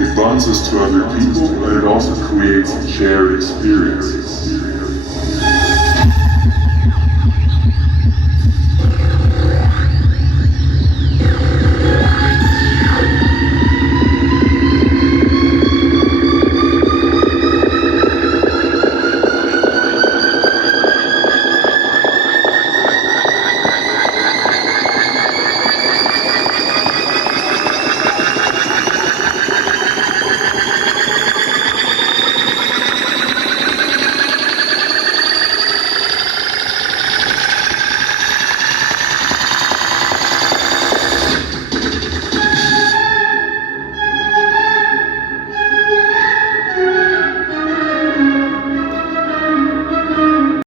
It bonds us to other people, but it also creates shared experiences.